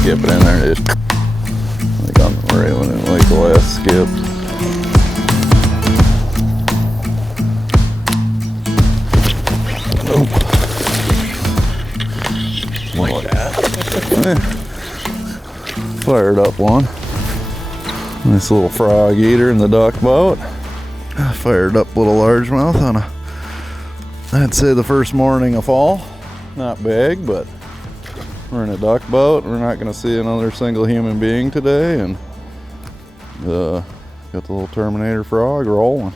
skip it in there. Just like on the railing and like the last skip. Like that. Fired up one. Nice little frog eater in the duck boat. Fired up little largemouth on a, I'd say the first morning of fall. Not big, but we're in a duck boat. We're not going to see another single human being today, and got the little Terminator frog rolling.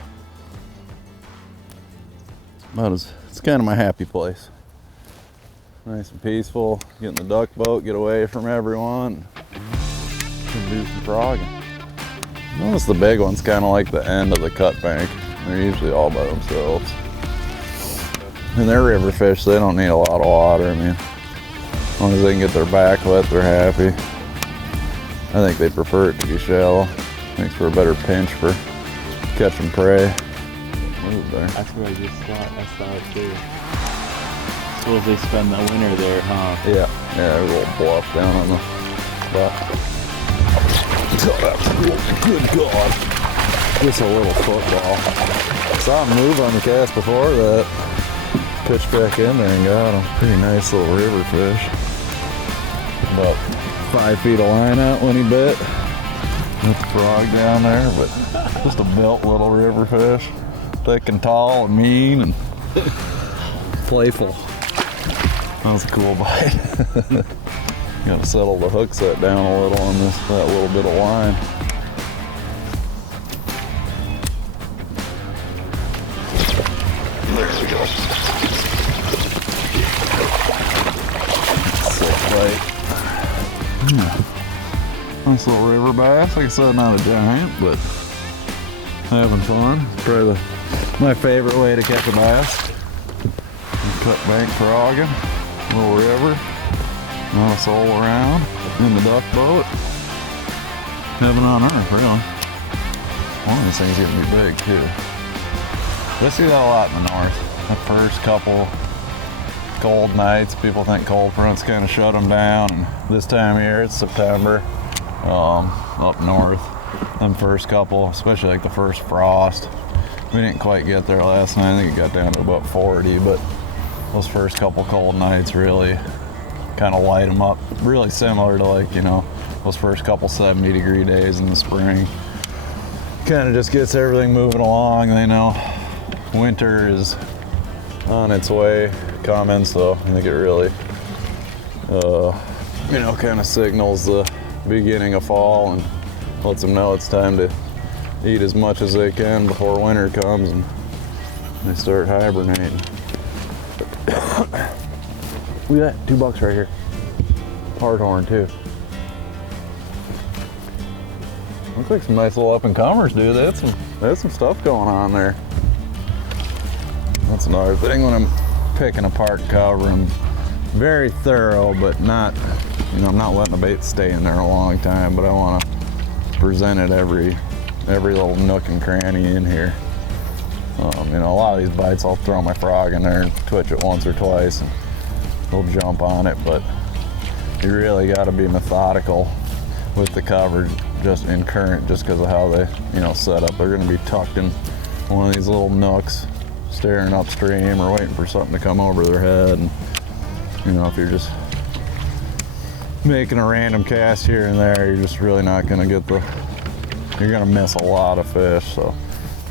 It's kind of my happy place. Nice and peaceful. Get in the duck boat, get away from everyone, and do some frogging. Notice the big one's kind of like the end of the cut bank. They're usually all by themselves. And they're river fish, so they don't need a lot of water. I mean, as long as they can get their back wet, they're happy. I think they prefer it to be shallow. Makes for a better pinch for catching prey. Move there. That's where I just thought. I thought too. Suppose they spend the winter there, huh? Yeah, a little bluff down on the spot. Good God. Just a little football. Saw him move on the cast before that. Pitched back in there and got him. Pretty nice little river fish. About 5 feet of line out when he bit. That's a frog down there, but just a built little river fish. Thick and tall and mean and playful. That was a cool bite. Gotta settle the hook set down a little on that little bit of line. There we go. Sick bite. Nice little river bass. Like I said, not a giant, but having fun. Probably my favorite way to catch a bass. Cut bank frogging, little river. Not a soul around, in the duck boat. Heaven on earth, really. One of these things is gonna be big too. I see that a lot in the north. The first couple cold nights, people think cold fronts kind of shut them down. And this time of year, it's September, up north. Them first couple, especially like the first frost. We didn't quite get there last night. I think it got down to about 40, but those first couple cold nights really kind of light them up, really similar to like, you know, those first couple 70-degree days in the spring. Kind of just gets everything moving along. They know winter is on its way coming, so I think it really, you know, kind of signals the beginning of fall and lets them know it's time to eat as much as they can before winter comes and they start hibernating. Look at that, $2 right here. Hardhorn too. Looks like some nice little up and comers, dude. They had some stuff going on there. That's another thing when I'm picking apart cover. I'm very thorough, but not, you know, I'm not letting the bait stay in there a long time, but I want to present it every little nook and cranny in here. You know, a lot of these bites I'll throw my frog in there and twitch it once or twice and they'll jump on it, but you really got to be methodical with the cover just in current, just because of how they, you know, set up. They're going to be tucked in one of these little nooks, staring upstream or waiting for something to come over their head. And, you know, if you're just making a random cast here and there, you're just really not going to get you're going to miss a lot of fish. So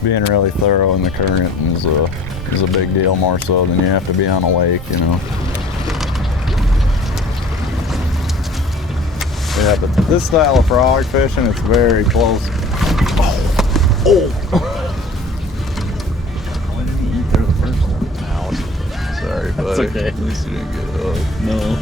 being really thorough in the current is a big deal, more so than you have to be on a lake, you know. Yeah, but this style of frog fishing, it's very close. Oh! Why didn't he eat there the first one? Ouch. Sorry, buddy. That's okay. At least you didn't get hooked. No.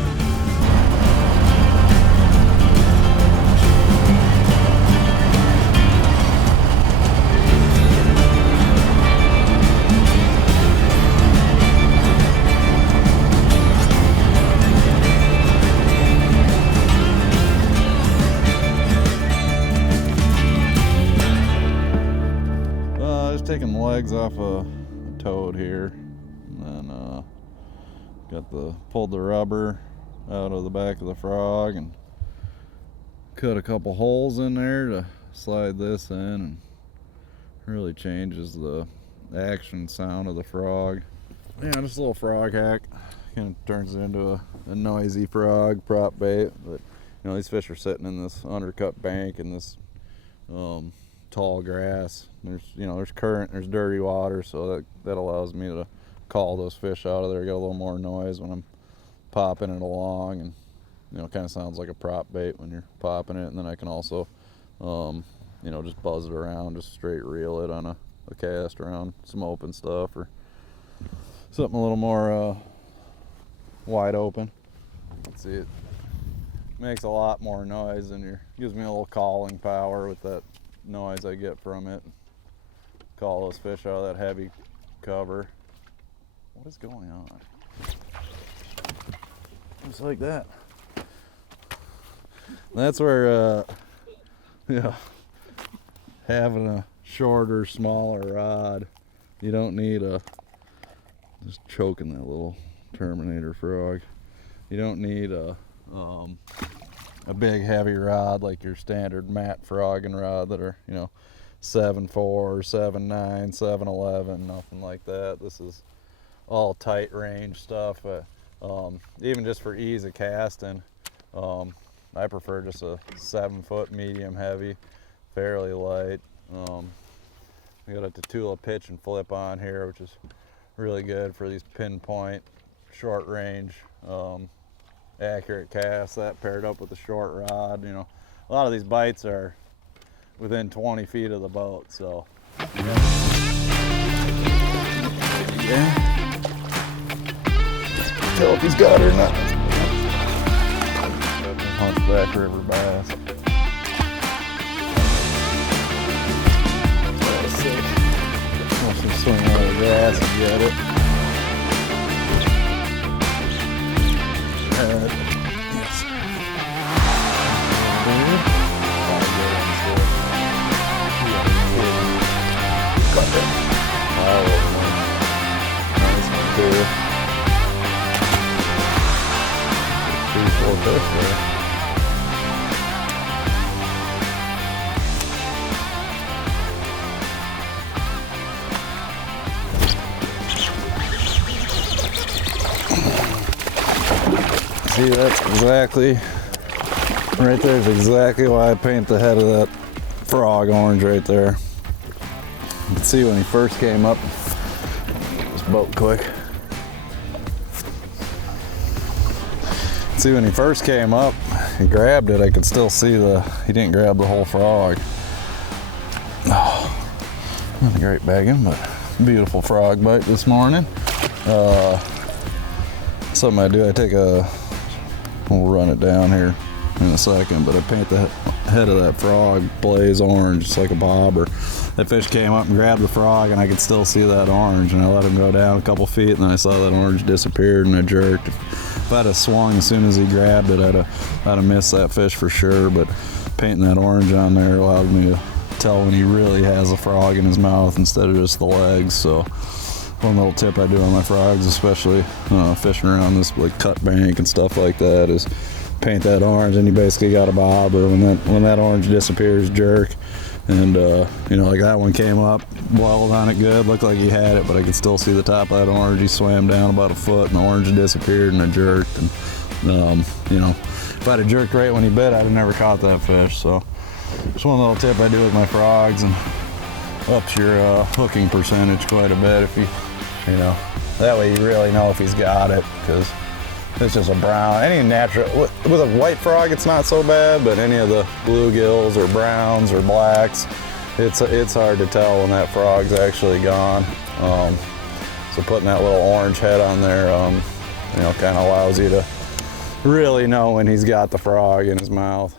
Taking the legs off a toad here, and then pulled the rubber out of the back of the frog and cut a couple holes in there to slide this in, and really changes the action sound of the frog. Yeah, just a little frog hack. Kind of turns it into a noisy frog prop bait. But you know, these fish are sitting in this undercut bank in this tall grass. There's current, there's dirty water, so that allows me to call those fish out of there. Get a little more noise when I'm popping it along, and kind of sounds like a prop bait when you're popping it. And then I can also just buzz it around, just straight reel it on a cast around some open stuff or something a little more wide open. Let's see, it makes a lot more noise, and gives me a little calling power with that noise I get from it. Call those fish out of that heavy cover. What is going on? Just like that. That's where having a shorter, smaller rod, you don't need just choking that little Terminator frog. You don't need a big heavy rod like your standard matte Froggin rod that are 7.4, 7.9, 7.11, nothing like that. This is all tight range stuff. Even just for ease of casting, I prefer just a 7-foot medium heavy, fairly light. We got a Tatula pitch and flip on here, which is really good for these pinpoint, short range, accurate casts. That paired up with the short rod. A lot of these bites are within 20 feet of the boat, so. Yeah. Tell if he's got it or not. Hunchback river bass. That's sick. Watch him swing out of the grass and get it. Yes. Got it. Nice one too. 3-4 fish there. See, that's exactly, right there is exactly why I paint the head of that frog orange right there. You can see when he first came up, this boat quick. See, when he first came up, he grabbed it, I could still see he didn't grab the whole frog. Oh, not a great bagging, but beautiful frog bite this morning. Something I do, we'll run it down here in a second, but I paint the head of that frog blaze orange, just like a bobber. That fish came up and grabbed the frog, and I could still see that orange, and I let him go down a couple feet, and then I saw that orange disappeared, and I jerked. If I'd have swung as soon as he grabbed it, I'd have missed that fish for sure, but painting that orange on there allowed me to tell when he really has a frog in his mouth instead of just the legs. So one little tip I do on my frogs, especially fishing around this like cut bank and stuff like that, is paint that orange, and you basically got a bobber. When that orange disappears, jerk. And like that one came up, boiled on it good, looked like he had it, but I could still see the top of that orange. He swam down about a foot, and the orange disappeared, and I jerked. And if I'd have jerked right when he bit, I'd have never caught that fish. So just one little tip I do with my frogs, and ups your hooking percentage quite a bit if that way you really know if he's got it, because it's just a brown. Any natural, with a white frog it's not so bad, but any of the bluegills or browns or blacks, it's hard to tell when that frog's actually gone. So putting that little orange head on there, kind of allows you to really know when he's got the frog in his mouth.